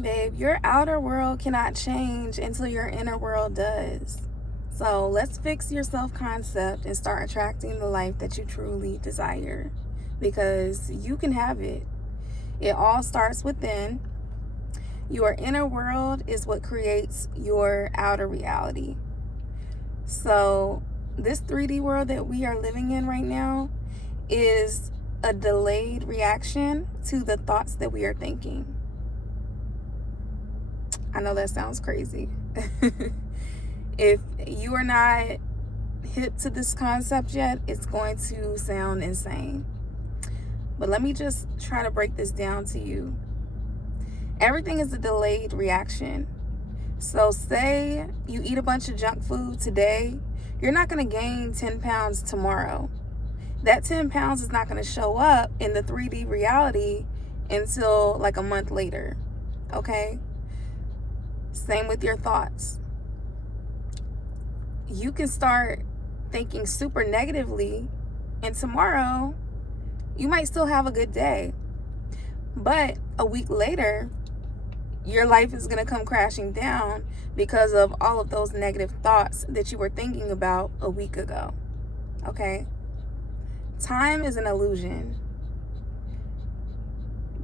Babe, your outer world cannot change until your inner world does. So let's fix your self-concept and start attracting the life that you truly desire, because you can have it. It all starts within. Your inner world is what creates your outer reality. So this 3D world that we are living in right now is a delayed reaction to the thoughts that we are thinking. I know that sounds crazy. If you are not hip to this concept yet, it's going to sound insane. But let me just try to break this down to you. Everything is a delayed reaction. So say you eat a bunch of junk food today, you're not going to gain 10 pounds tomorrow. That 10 pounds is not going to show up in the 3D reality until like a month later. Okay? Same with your thoughts. You can start thinking super negatively, and tomorrow you might still have a good day. But a week later, your life is going to come crashing down because of all of those negative thoughts that you were thinking about a week ago. Okay? Time is an illusion.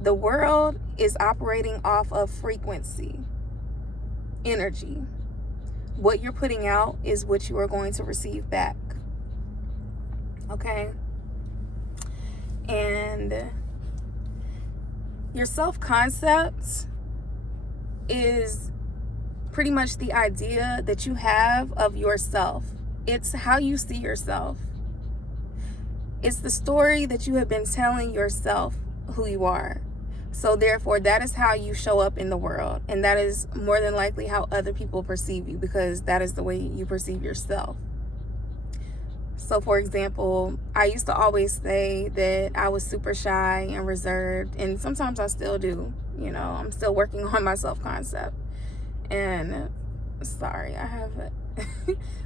The world is operating off of frequency, energy. What you're putting out is what you are going to receive back. Okay? And your self-concept is pretty much the idea that you have of yourself. It's how you see yourself. It's the story that you have been telling yourself who you are. So therefore, that is how you show up in the world. And that is more than likely how other people perceive you, because that is the way you perceive yourself. So for example, I used to always say that I was super shy and reserved, and sometimes I still do. You know, I'm still working on my self-concept. And sorry, I have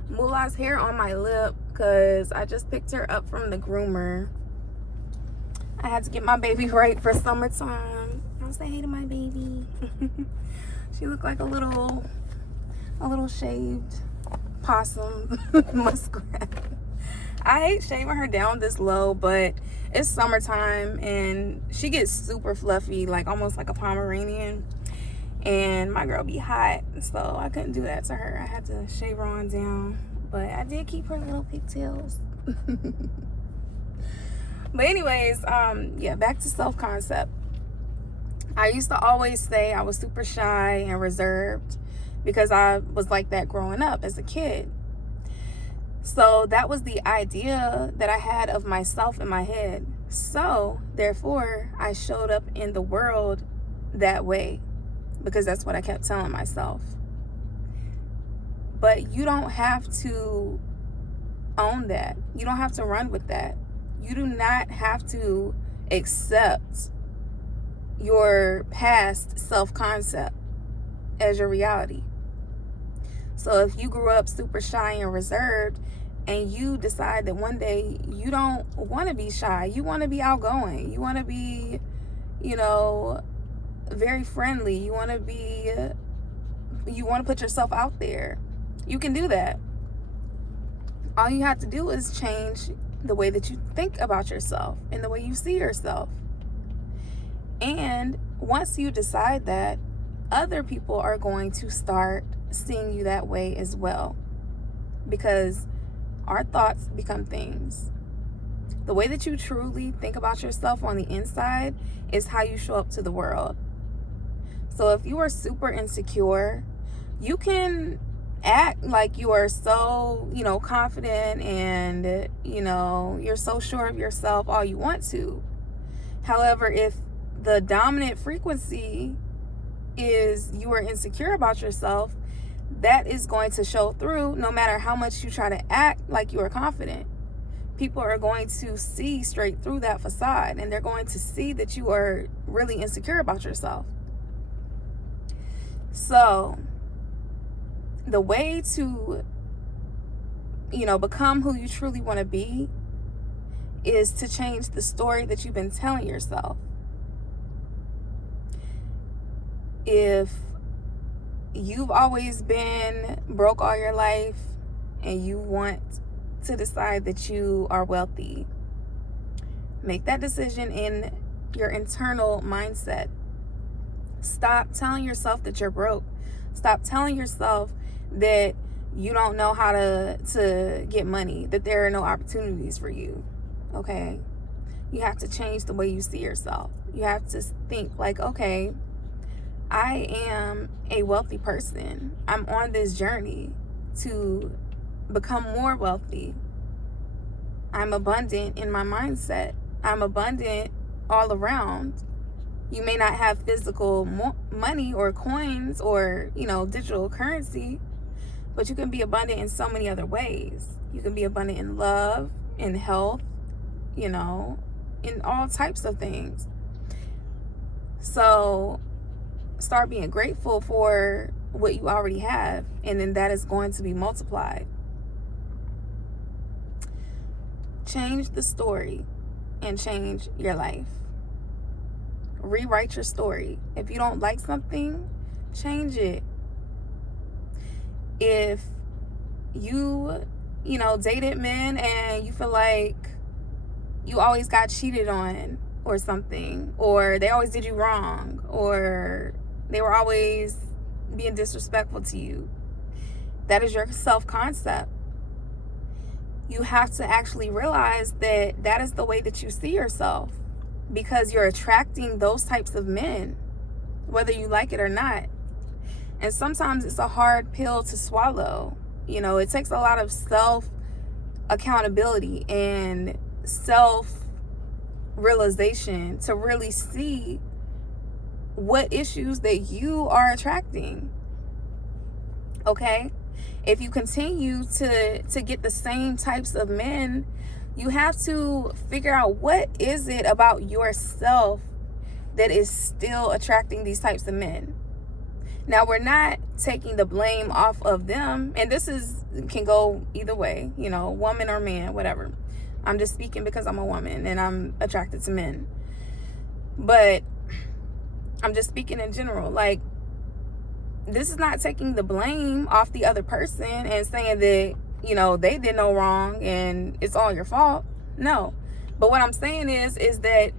Moolah's hair on my lip because I just picked her up from the groomer. I had to get my baby right for summertime. I'll say hey to my baby. She looked like a little shaved possum muskrat. I hate shaving her down this low, but it's summertime and she gets super fluffy, like almost like a Pomeranian. And my girl be hot, so I couldn't do that to her. I had to shave her on down, but I did keep her little pigtails. But anyways, yeah, back to self-concept. I used to always say I was super shy and reserved because I was like that growing up as a kid. So that was the idea that I had of myself in my head. So therefore, I showed up in the world that way because that's what I kept telling myself. But you don't have to own that. You don't have to run with that. You do not have to accept your past self-concept as your reality. So if you grew up super shy and reserved and you decide that one day you don't want to be shy, you want to be outgoing, you want to be, you know, very friendly, you want to put yourself out there, you can do that. All you have to do is change the way that you think about yourself and the way you see yourself. And once you decide that, other people are going to start seeing you that way as well, because our thoughts become things. The way that you truly think about yourself on the inside is how you show up to the world. So if you are super insecure, you can act like you are so, confident and, you're so sure of yourself all you want to. However, if the dominant frequency is you are insecure about yourself, that is going to show through no matter how much you try to act like you are confident. People are going to see straight through that facade, and they're going to see that you are really insecure about yourself. So the way to, become who you truly want to be is to change the story that you've been telling yourself. if you've always been broke all your life and you want to decide that you are wealthy, make that decision in your internal mindset. Stop telling yourself that you're broke. Stop telling yourself that you don't know how to get money, that there are no opportunities for you. Okay? You have to change the way you see yourself. You have to think like, okay, I am a wealthy person. I'm on this journey to become more wealthy. I'm abundant in my mindset. I'm abundant all around. You may not have physical money or coins or, digital currency, but you can be abundant in so many other ways. You can be abundant in love, in health, in all types of things. So start being grateful for what you already have, and then that is going to be multiplied. Change the story and change your life. Rewrite your story. If you don't like something, change it. If you, dated men and you feel like you always got cheated on or something, or they always did you wrong, or they were always being disrespectful to you, that is your self-concept. You have to actually realize that that is the way that you see yourself, because you're attracting those types of men, whether you like it or not. And sometimes it's a hard pill to swallow. It takes a lot of self-accountability and self-realization to really see what issues that you are attracting. Okay? If you continue to get the same types of men, you have to figure out what is it about yourself that is still attracting these types of men. Now, we're not taking the blame off of them, and this can go either way, woman or man, whatever. I'm just speaking because I'm a woman and I'm attracted to men. But I'm just speaking in general. Like, this is not taking the blame off the other person and saying that, they did no wrong and it's all your fault. No. But what I'm saying is that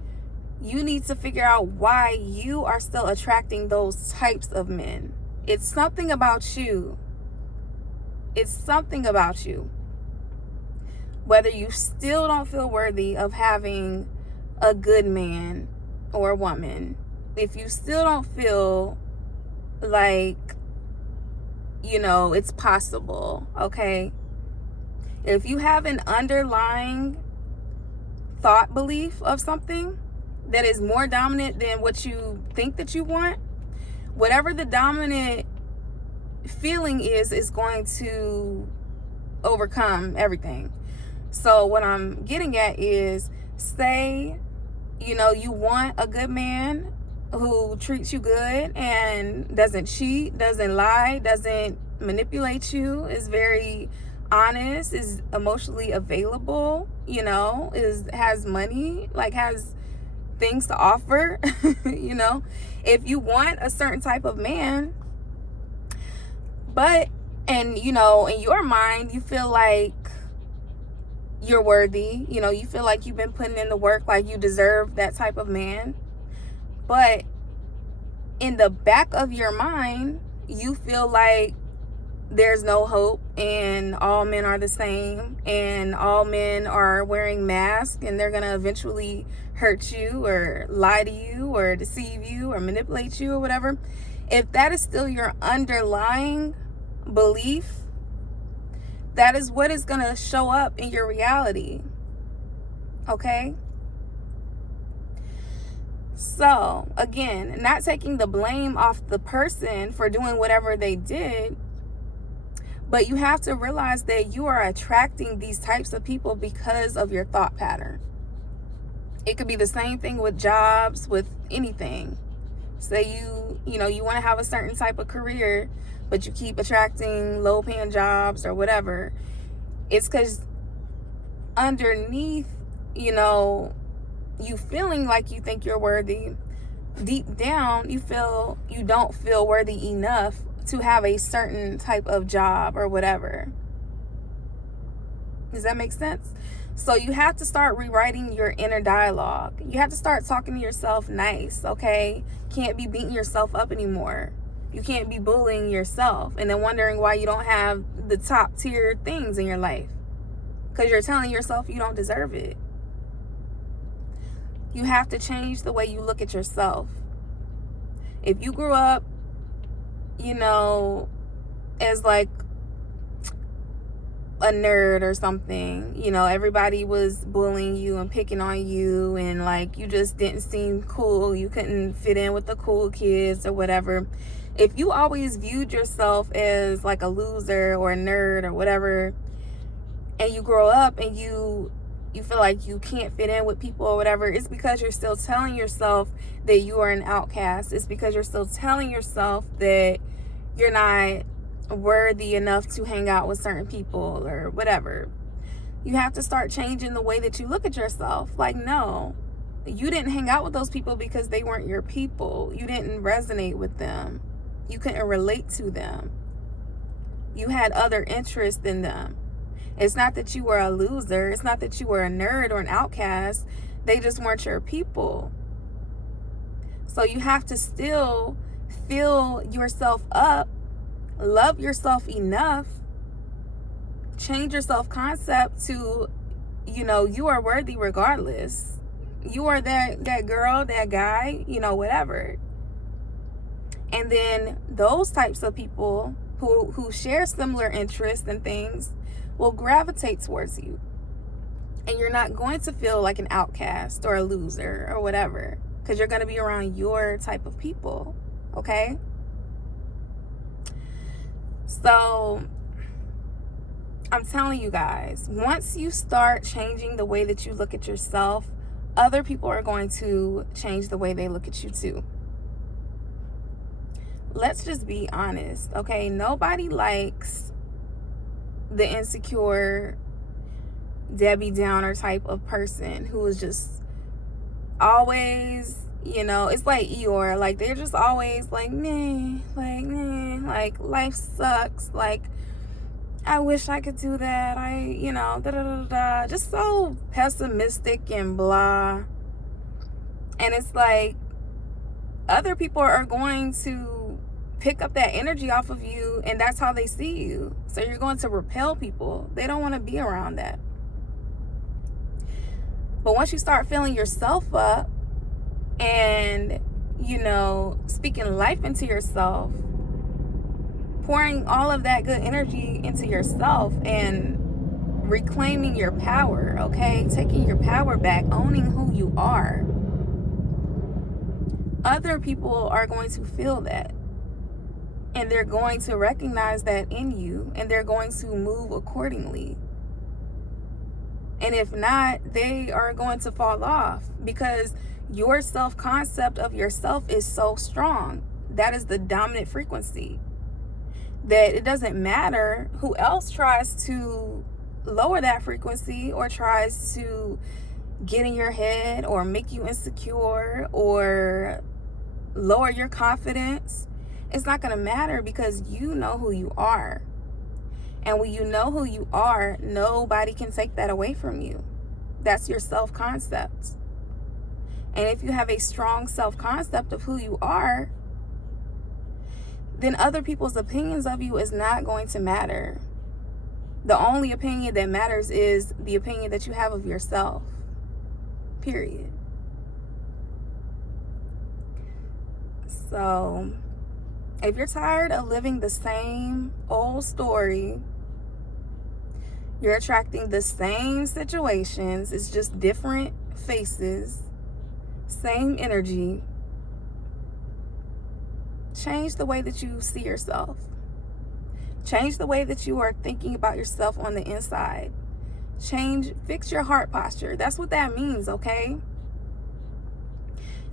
you need to figure out why you are still attracting those types of men. It's something about you. It's something about you. Whether you still don't feel worthy of having a good man or a woman, if you still don't feel like, it's possible, okay? If you have an underlying thought belief of something that is more dominant than what you think that you want, whatever the dominant feeling is going to overcome everything. So what I'm getting at is, say, you want a good man who treats you good and doesn't cheat, doesn't lie, doesn't manipulate you, is very honest, is emotionally available, has money, like has things to offer. If you want a certain type of man, but in your mind you feel like you're worthy, you feel like you've been putting in the work, like you deserve that type of man, but in the back of your mind you feel like there's no hope and all men are the same and all men are wearing masks and they're gonna eventually hurt you or lie to you or deceive you or manipulate you or whatever. If that is still your underlying belief, that is what is gonna show up in your reality. Okay? So again, not taking the blame off the person for doing whatever they did, but you have to realize that you are attracting these types of people because of your thought pattern. It could be the same thing with jobs, with anything. Say you want to have a certain type of career, but you keep attracting low-paying jobs or whatever. It's because underneath, you feeling like you think you're worthy, deep down you don't feel worthy enough to have a certain type of job or whatever. Does that make sense? So you have to start rewriting your inner dialogue. You have to start talking to yourself nice, okay? Can't be beating yourself up anymore. You can't be bullying yourself and then wondering why you don't have the top tier things in your life, because you're telling yourself you don't deserve it. You have to change the way you look at yourself. If you grew up, as like a nerd or something, everybody was bullying you and picking on you, and like you just didn't seem cool, you couldn't fit in with the cool kids or whatever. If you always viewed yourself as like a loser or a nerd or whatever, and you grow up and you feel like you can't fit in with people or whatever, it's because you're still telling yourself that you are an outcast. It's because you're still telling yourself that you're not worthy enough to hang out with certain people or whatever. You have to start changing the way that you look at yourself. Like, no, you didn't hang out with those people because they weren't your people. You didn't resonate with them. You couldn't relate to them. You had other interests than them. It's not that you were a loser. It's not that you were a nerd or an outcast. They just weren't your people. So you have to still fill yourself up, love yourself enough, change your self-concept to, you are worthy regardless. You are that girl, that guy, whatever. And then those types of people who share similar interests and things will gravitate towards you. And you're not going to feel like an outcast or a loser or whatever, because you're going to be around your type of people, okay? So I'm telling you guys, once you start changing the way that you look at yourself, other people are going to change the way they look at you too. Let's just be honest, okay? Nobody likes the insecure Debbie Downer type of person who is just always, it's like Eeyore, like they're just always like, meh, like life sucks, like I wish I could do that, just so pessimistic and blah. And it's like other people are going to pick up that energy off of you, and that's how they see you. So you're going to repel people. They don't want to be around that. But once you start filling yourself up and, speaking life into yourself, pouring all of that good energy into yourself and reclaiming your power, okay? Taking your power back, owning who you are. Other people are going to feel that. And they're going to recognize that in you, and they're going to move accordingly. And if not, they are going to fall off, because your self-concept of yourself is so strong. That is the dominant frequency. That it doesn't matter who else tries to lower that frequency or tries to get in your head or make you insecure or lower your confidence. It's not going to matter, because you know who you are. And when you know who you are, nobody can take that away from you. That's your self-concept. And if you have a strong self-concept of who you are, then other people's opinions of you is not going to matter. The only opinion that matters is the opinion that you have of yourself. Period. So if you're tired of living the same old story, you're attracting the same situations, it's just different faces, same energy. Change the way that you see yourself. Change the way that you are thinking about yourself on the inside. Fix your heart posture. That's what that means, okay?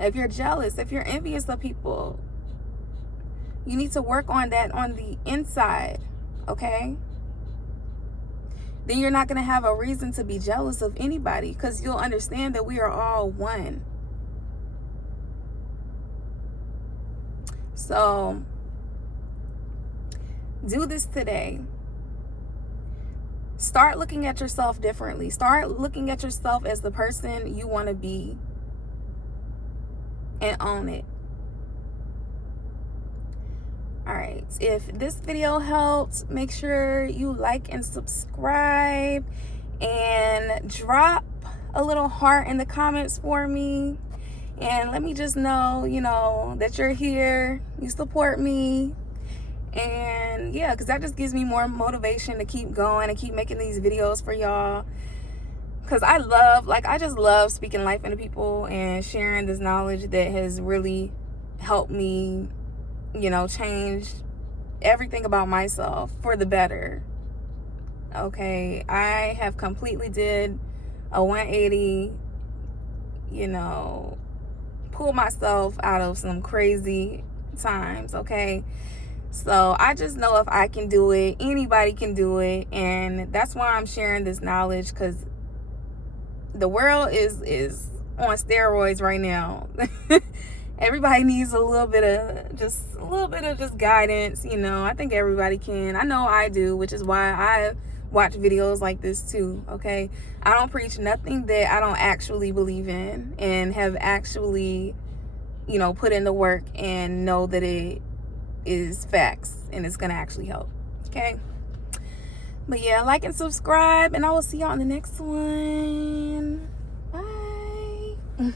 If you're jealous, if you're envious of people, you need to work on that on the inside, okay? Then you're not going to have a reason to be jealous of anybody, because you'll understand that we are all one. So do this today. Start looking at yourself differently. Start looking at yourself as the person you want to be, and own it. All right, if this video helped, make sure you like and subscribe, and drop a little heart in the comments for me, and let me just know, that you're here, you support me. And yeah, because that just gives me more motivation to keep going and keep making these videos for y'all. Because I just love speaking life into people and sharing this knowledge that has really helped me, change everything about myself for the better. Okay, I have completely did a 180, pull myself out of some crazy times, okay? So I just know if I can do it, anybody can do it. And that's why I'm sharing this knowledge, because the world is on steroids right now. Everybody needs a little bit of just guidance. I think everybody can. I know I do, which is why I watch videos like this too. Okay, I don't preach nothing that I don't actually believe in and have actually, put in the work and know that it is facts and it's gonna actually help. Okay, but yeah, like and subscribe, and I will see y'all on the next one. Bye.